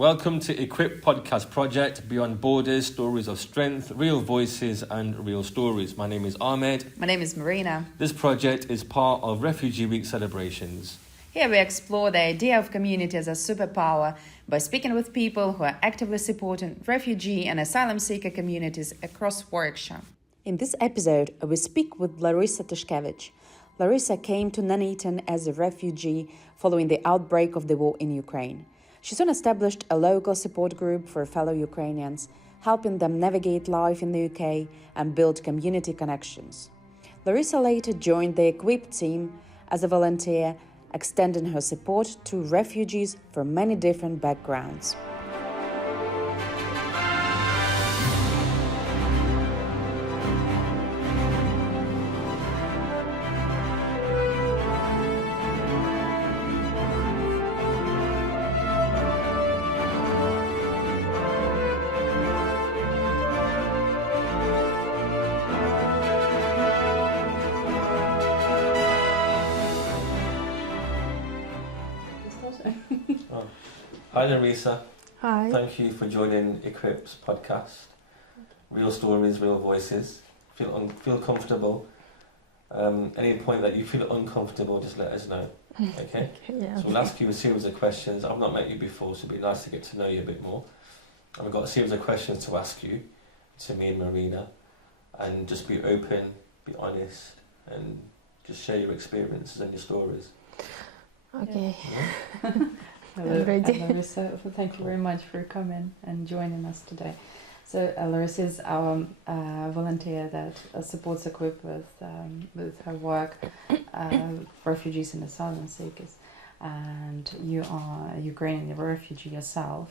Welcome to Equip Podcast Project, Beyond Borders, Stories of Strength, Real Voices and Real Stories. My name is Ahmed. My name is Marina. This project is part of Refugee Week celebrations. Here we explore the idea of community as a superpower by speaking with people who are actively supporting refugee and asylum seeker communities across Warwickshire. In this episode, we speak with Larysa Tyshkevych. Larysa came to Nuneaton as a refugee following the outbreak of the war in Ukraine. She soon established a local support group for fellow Ukrainians, helping them navigate life in the UK and build community connections. Larysa later joined the Equip team as a volunteer, extending her support to refugees from many different backgrounds. Hi Larysa. Hi. Thank you for joining Equip's podcast. Real Stories, Real Voices. Feel comfortable. Any point that you feel uncomfortable, just let us know. Okay? Yeah. So we'll ask you a series of questions. I've not met you before, so it'd be nice to get to know you a bit more. And we've got a series of questions to ask you, to me and Marina, and just be open, be honest, and just share your experiences and your stories. Okay. Yeah? Hello, ready. Larysa. Thank you very much for coming and joining us today. So Larysa is our volunteer that supports Equip with her work, refugees and asylum seekers. And you are a Ukrainian refugee yourself.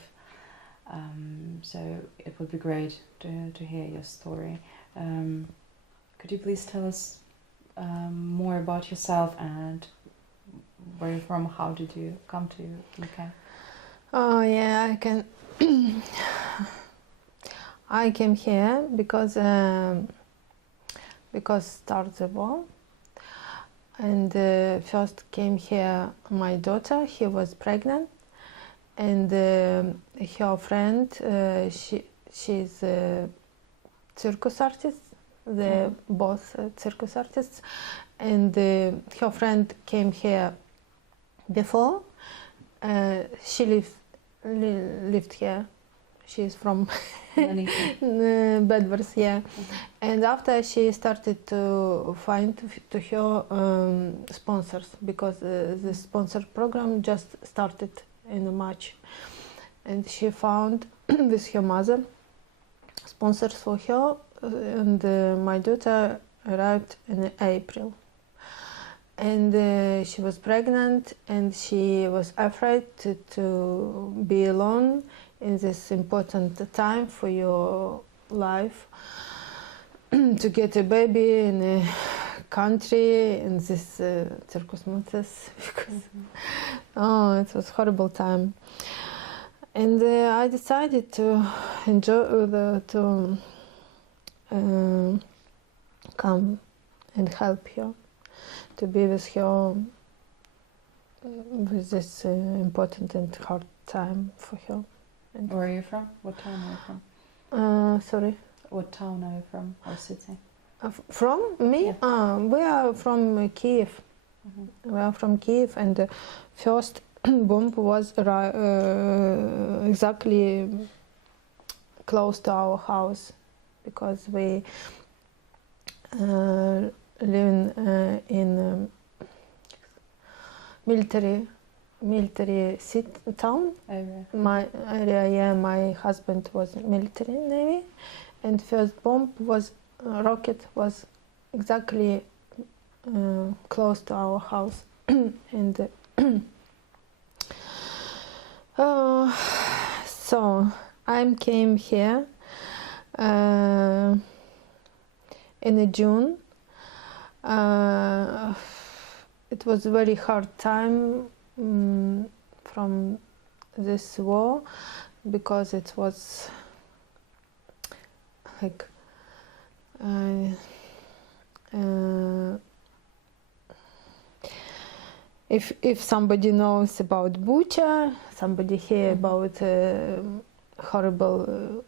So it would be great to hear your story. Could you please tell us more about yourself and where you're from? How did you come to UK? Oh yeah, I can. I came here because started the war, and first came here my daughter. She was pregnant, and her friend. She's a circus artist. They're both circus artists, and her friend came here before. She lived here. She's from Bedwars, yeah. And after she started to find to her sponsors, because the sponsor program just started in March, and she found with her mother sponsors for her, and my daughter arrived in April. And she was pregnant, and she was afraid to be alone in this important time for your life, to get a baby in a country in this circus months, because it was horrible time. And I decided to enjoy come and help her, to be with her with this important and hard time for her. And Where are you from? What town are you from? Sorry? What town are you from or city? From me? Yeah. We are from Kiev. Mm-hmm. We are from Kiev, and the first bomb was exactly close to our house, because we live in military town. Area. My area, yeah. My husband was military navy, and first bomb was rocket was exactly close to our house, and so I came here in June. It was a very hard time from this war, because it was like if somebody knows about Bucha, somebody hear about horrible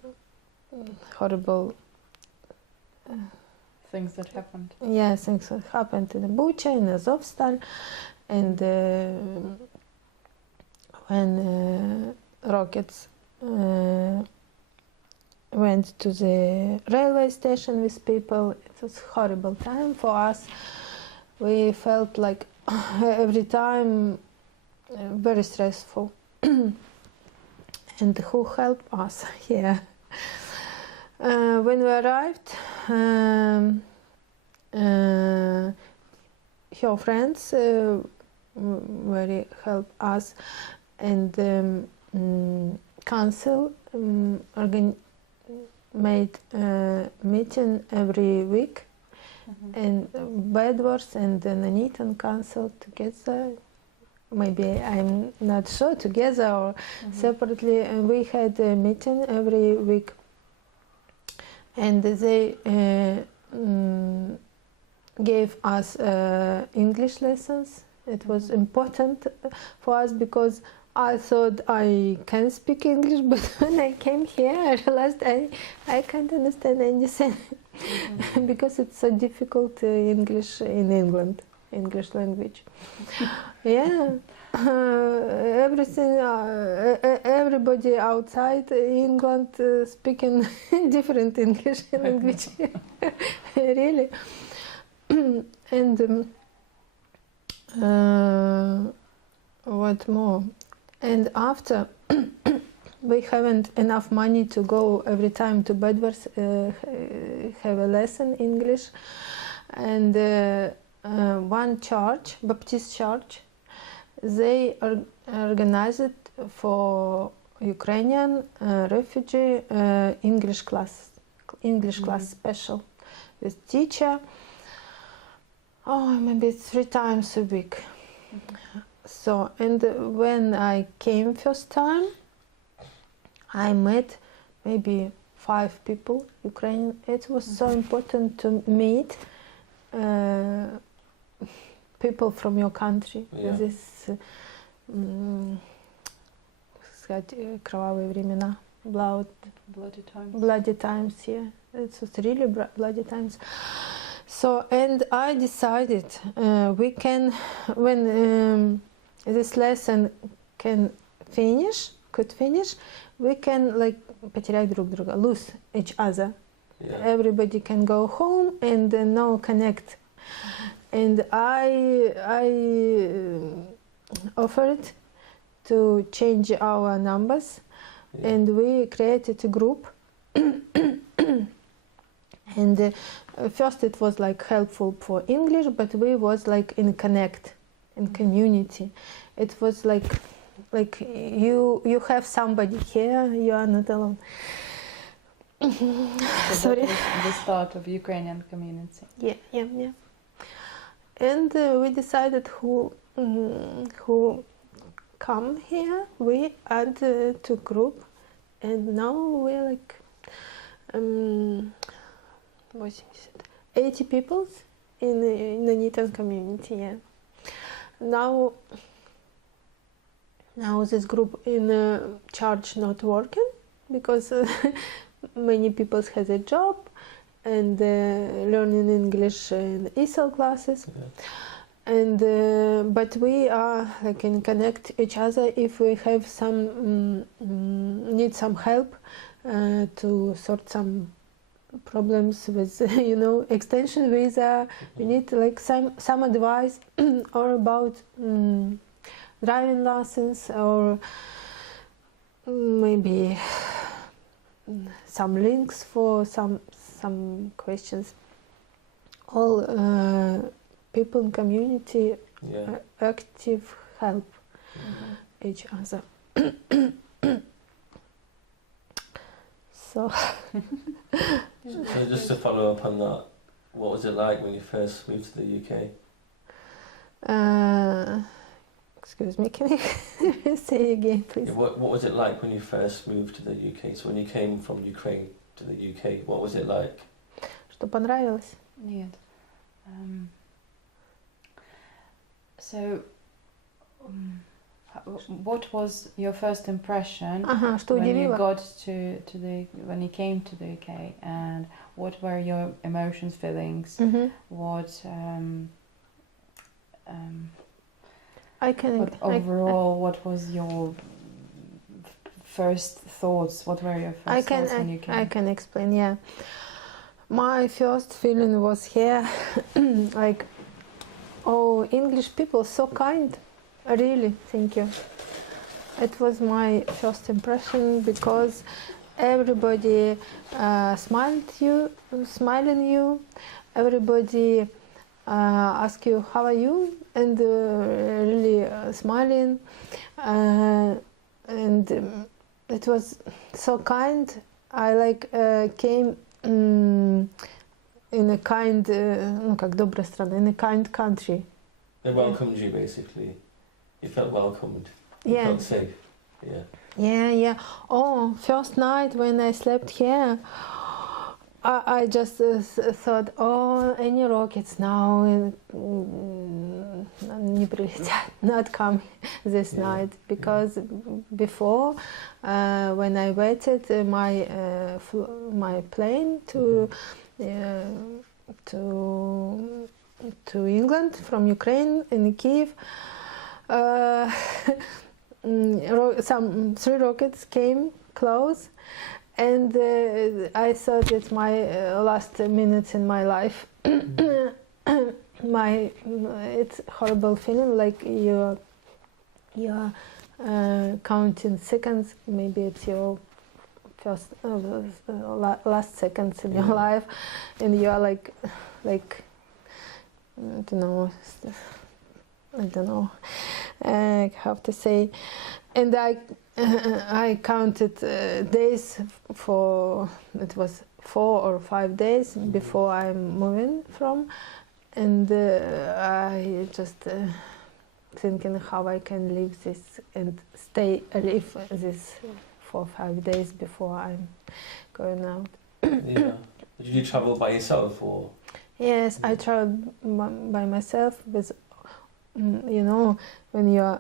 Things that happened. yeah, things that happened in Bucha, in Azovstal, and when rockets went to the railway station with people, it was horrible time for us. We felt like every time very stressful. And who helped us here? When we arrived, her friends very helped us, and council made a meeting every week, and Bedwars and the Nuneaton council together, maybe I'm not sure, together or separately, and we had a meeting every week, and they gave us English lessons. It was important for us because I thought I can speak English, but when I came here I realized I can't understand anything because it's so difficult English in England, English language. Yeah, everything, everybody outside England speaking different English language, really. And what more? And after we haven't enough money to go every time to Bedwars, have a lesson English, and one church, Baptist church, they organized it for Ukrainian refugee English class special with teacher. Oh, maybe 3 times a week. So, and when I came first time, I met maybe 5 people, Ukrainian. It was so important to meet people from your country. Yeah. This кровавые времена, bloody times, yeah. It was really bloody times. So, and I decided we can, when this lesson could finish, we can like потерять друг друга, lose each other. Yeah. Everybody can go home and no connect. And I offered to change our numbers, and we created a group. And first it was like helpful for English, but we was like in connect, in community. It was like you have somebody here, you are not alone. Sorry. That was the start of Ukrainian community. Yeah. And we decided who come here. We add to group, and now we're like 80 people in the Nuneaton community. Yeah. Now this group in church not working because many people has a job and learning English in ESL classes. Yeah. And but we are like in connect each other if we have some need some help to sort some problems with extension visa. We need like some advice or about driving license, or maybe some links for some questions. All people in community active help each other. So just to follow up on that, what was it like when you first moved to the UK? Excuse me, can you say again, please? Yeah, what was it like when you first moved to the UK? So when you came from Ukraine to the UK, what was it like? Что понравилось? Нет. So What was your first impression Что when you удивило? got when you came to the UK, and what were your emotions, feelings? What overall, what was your first thoughts? What were your first thoughts when you came? I can explain. Yeah, my first feeling was here, like, oh, English people so kind. Really, thank you. It was my first impression because everybody smiling you. Everybody ask you how are you, and really smiling, and it was so kind. I like came in a kind, как добрая страна, in a kind country. They welcomed you basically. You felt welcomed. You felt safe. Yeah. Yeah. Oh, first night when I slept here, I just thought, oh, any rockets now не прилетят, not coming this night, because before when I waited my plane to England from Ukraine in Kiev, some 3 rockets came close, and I thought it's my last minutes in my life. It's horrible feeling, like you're counting seconds. Maybe it's your first last seconds in your life, and you are like I don't know how to say, and I counted days for, it was 4 or 5 days before I'm moving from, and I just thinking how I can live this and live this 4 or 5 days before I'm going out. Yeah. Did you travel by yourself or? Yes, I traveled by myself with, when you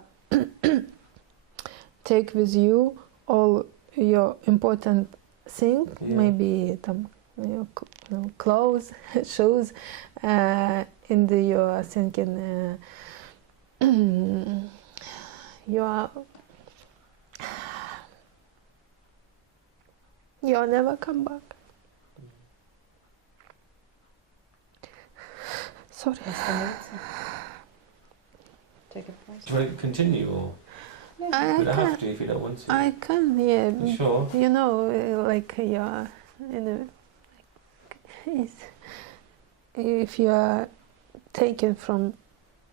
take with you all your important things, maybe your clothes, shoes, and you are thinking you'll never come back. Sorry. Take a pause. Do you want to continue or? You don't have to if you don't want to. I can, yeah. You sure? Like you're if you are taken from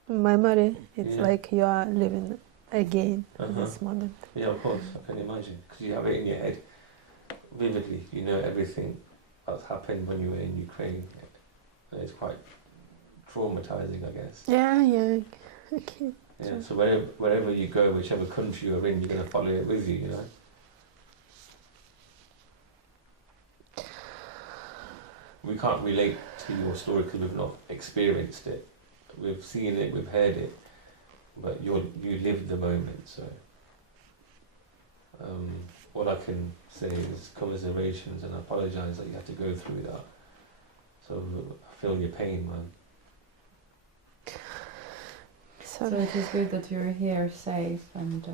memory, it's like you are living again at this moment. Yeah, of course, I can imagine. Because you have it in your head vividly. You know everything that's happened when you were in Ukraine. And it's quite traumatizing, I guess. Yeah. Okay. Yeah, so wherever you go, whichever country you're in, you're going to follow it with you, We can't relate to your story because we've not experienced it. We've seen it, we've heard it, but you lived the moment, so all I can say is commiserations and apologise that you had to go through that. So I feel your pain, man. So it is good that you're here safe, and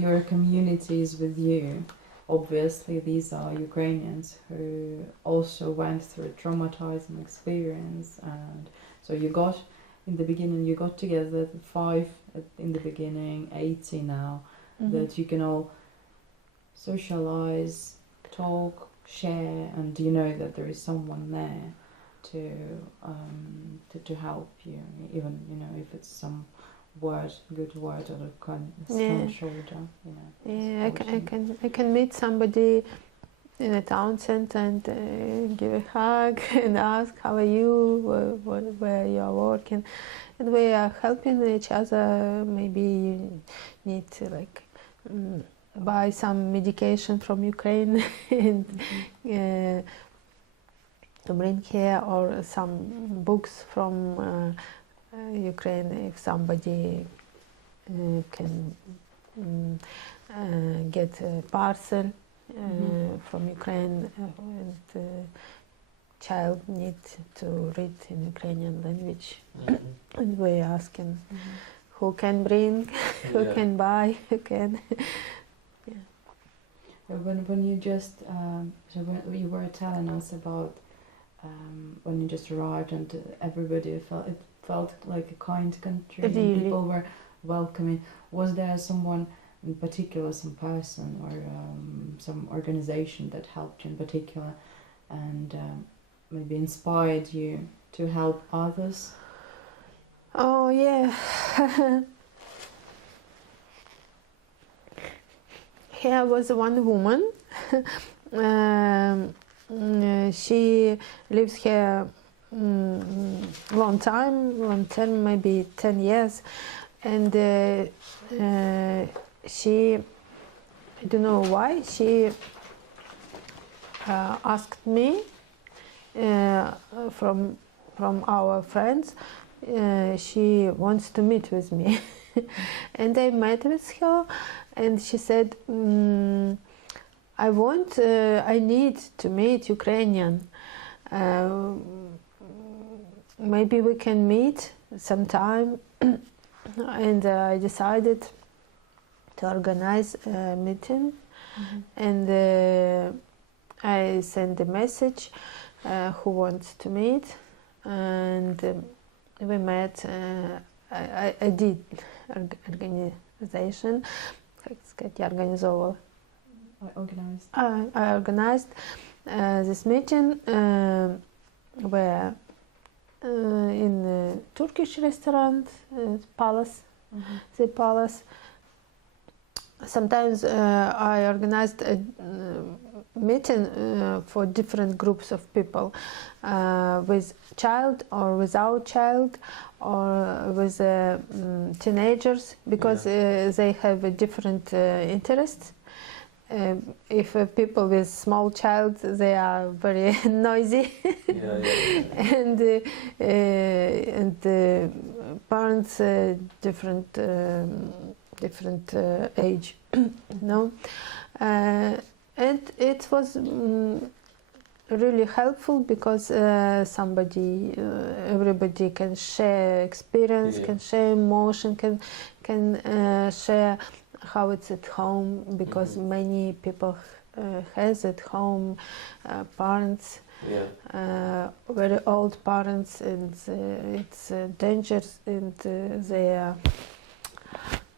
your community is with you. Obviously, these are Ukrainians who also went through a traumatizing experience, and so in the beginning, you got together 5 in the beginning, 80 now, that you can all socialize, talk, share, and you know that there is someone there to help you, even if it's some good word or a strong shoulder. Yeah, I can meet somebody in a town center and give a hug and ask how are you, where you are working, and we are helping each other. Maybe you need to buy some medication from Ukraine and to bring here, or some books from Ukraine, if somebody can get a parcel from Ukraine and child need to read in Ukrainian language. And we're asking who can bring, who can buy, who can. When you just so when you were telling us about when you just arrived and everybody felt like a kind country and Really. people were welcoming. Was there someone in particular, some person or some organization that helped you in particular and maybe inspired you to help others? Oh yeah. Here was one woman. She lives here long time, maybe 10 years, and she, I don't know why, she asked me from our friends. She wants to meet with me. And I met with her, and she said, I need to meet Ukrainian. Maybe we can meet sometime. And I decided to organize a meeting. And I sent a message who wants to meet, and we met. I did organization, как сказать, я организовала. I organized this meeting where in a Turkish restaurant, Palace, the Palace. Sometimes I organized a meeting for different groups of people, with child or without child, or with teenagers, because they have a different interests. If people with small child, they are very noisy, and the parents different age, no, and it was really helpful because everybody can share experience, can share emotion, can share how it's at home, because many people has at home parents, very old parents, and it's dangerous, and they are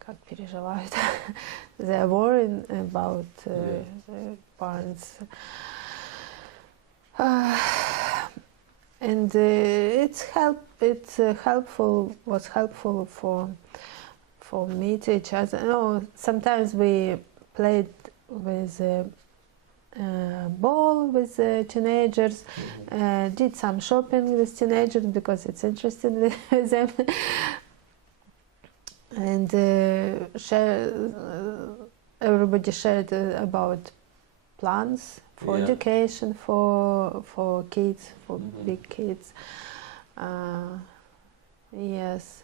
как переживают, they are worrying about parents. And was helpful for me to each other. No, sometimes we played with ball with teenagers, did some shopping with teenagers because it's interesting with them, and everybody shared about plans for education, for kids, for big kids. Yes,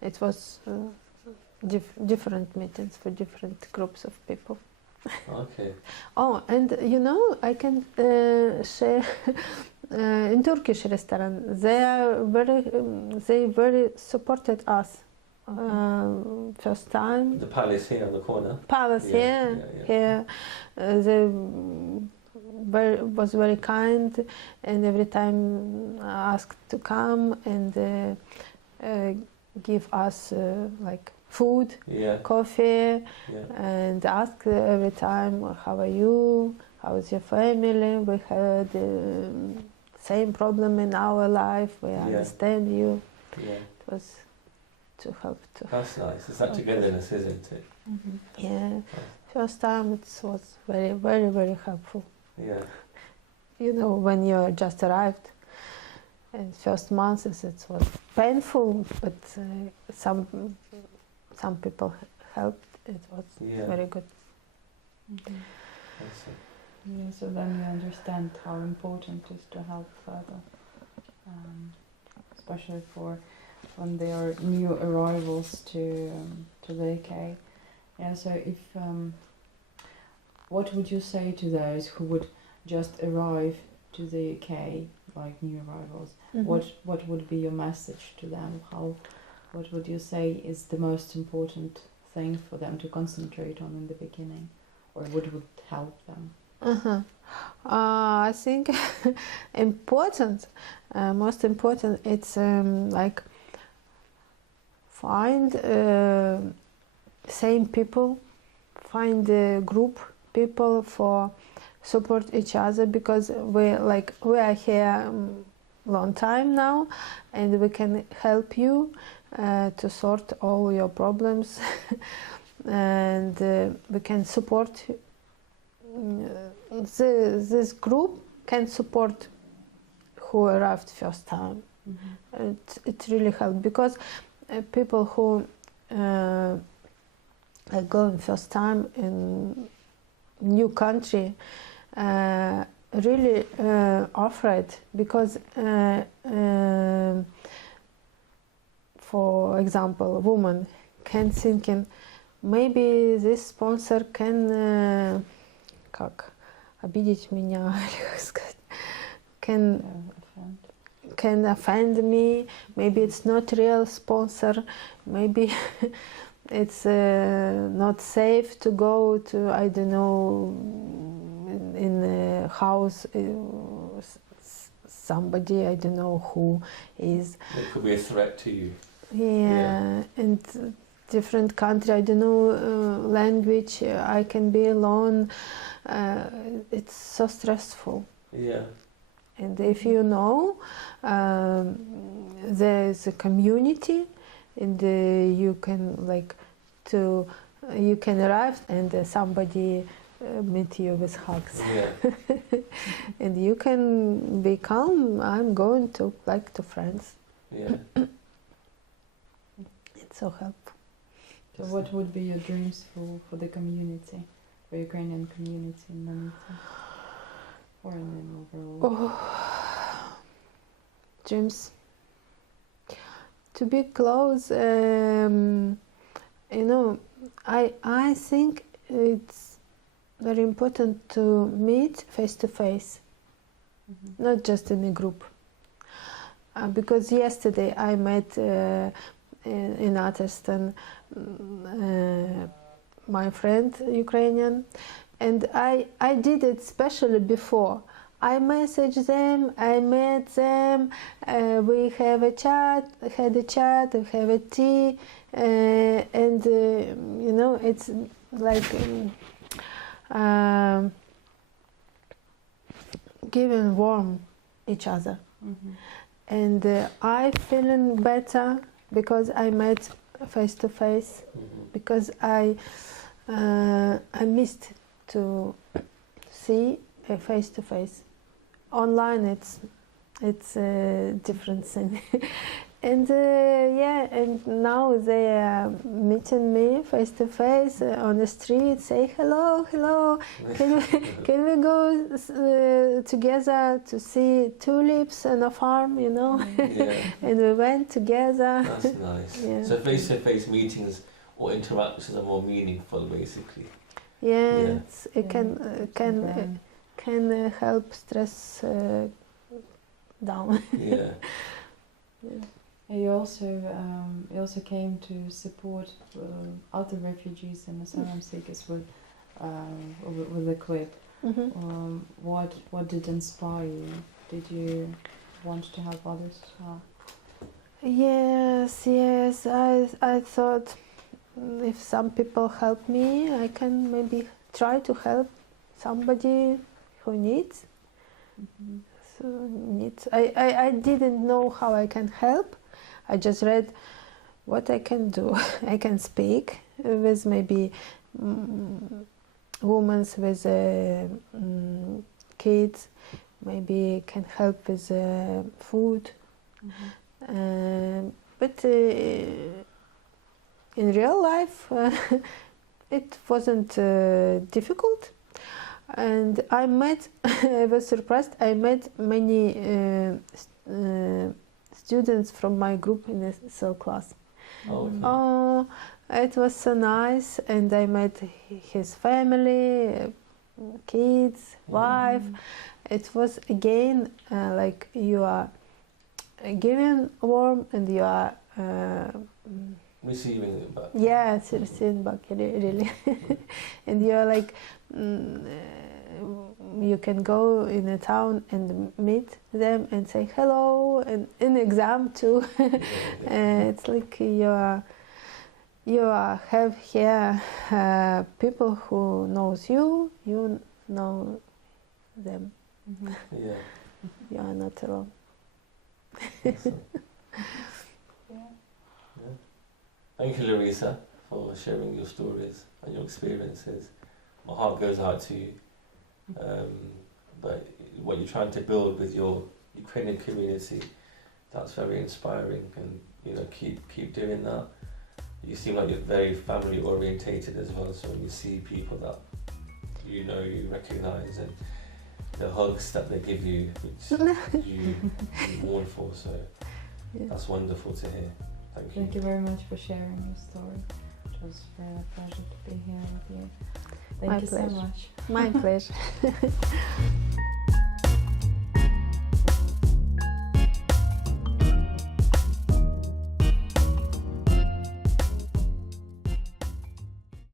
it was different meetings for different groups of people. Okay. Oh, and you know, I can share in Turkish restaurant. They very supported us. First time. The palace here on the corner. Palace here. They was very kind, and every time asked to come and give us like food, coffee, and ask every time, how are you? How is your family? We had the same problem in our life. We understand you. It was to help. That's nice. It's that togetherness, isn't it? Yeah. First time it was very, very, very helpful. Yeah. You know, when you just arrived, and first months it was painful, but some people helped. It was very good. Yeah, so then you understand how important it is to help further, especially for when they are new arrivals to the UK. Yeah. So if what would you say to those who would just arrive to the UK, like new arrivals? What would be your message to them? What would you say is the most important thing for them to concentrate on in the beginning, or what would help them? I think most important, it's like find same people, find a group people for support each other, because we are here long time now, and we can help you to sort all your problems and we can support this group can support who arrived first time. It really helped, because people who are going first time in new country really afraid, because for example, a woman can thinking maybe this sponsor can обидеть меня, can offend me, maybe it's not real sponsor, maybe it's not safe to go to, I don't know, in a house, somebody I don't know who is. It could be a threat to you. Yeah. And different country, I don't know language, I can be alone. It's so stressful. Yeah. And if you know there's a community, and you can you can arrive and somebody meet you with hugs. Yeah. And you can be calm. I'm going to France. Yeah. It's so helpful. So what would be your dreams for the community, for Ukrainian community in Nuneaton, or in overall? Dreams. To be close, I think it's very important to meet face to face, not just in a group. Because yesterday I met in Atherstone my friend Ukrainian, and I did it especially before. I messaged them, I met them, we have a chat, we have a tea, and it's like giving warm each other. And I feeling better because I met face to face, because I missed to see a face to face. Online it's a different thing. And and now they are meeting me face to face on the street, say hello, can we go together to see tulips on a farm, Yeah. And we went together. That's nice. Yeah. So face-to-face meetings or interactions are more meaningful, basically. Yeah, it can help stress down. Yeah. You also came to support other refugees and asylum seekers with the clip. What did inspire you? Did you want to help others? Yes. I thought if some people help me, I can maybe try to help somebody who needs. I didn't know how I can help. I just read what I can do. I can speak with maybe women with kids. Maybe can help with food. But in real life, it wasn't difficult. And I met, I was surprised, I met many students from my group in the cell class. Oh, okay. Oh, it was so nice, and I met his family, kids, wife. It was again like you are giving warm and you are Receiving it back. yeah, it's receiving back really, and you are like you can go in a town and meet them and say hello, and in exam too. It's like you have here people who knows you know them. Yeah. You are not alone. Awesome. Yeah. Yeah. Thank you, Larysa, for sharing your stories and your experiences. My heart goes out to you. But what you're trying to build with your Ukrainian community, that's very inspiring, and keep doing that. You seem like you're very family orientated as well, so when you see people that you recognise, and the hugs that they give you, which you mourn for, so Yeah. that's wonderful to hear. Thank you. Thank you very much for sharing your story. It was really a pleasure to be here with you. Thank My you pleasure. so much. My pleasure.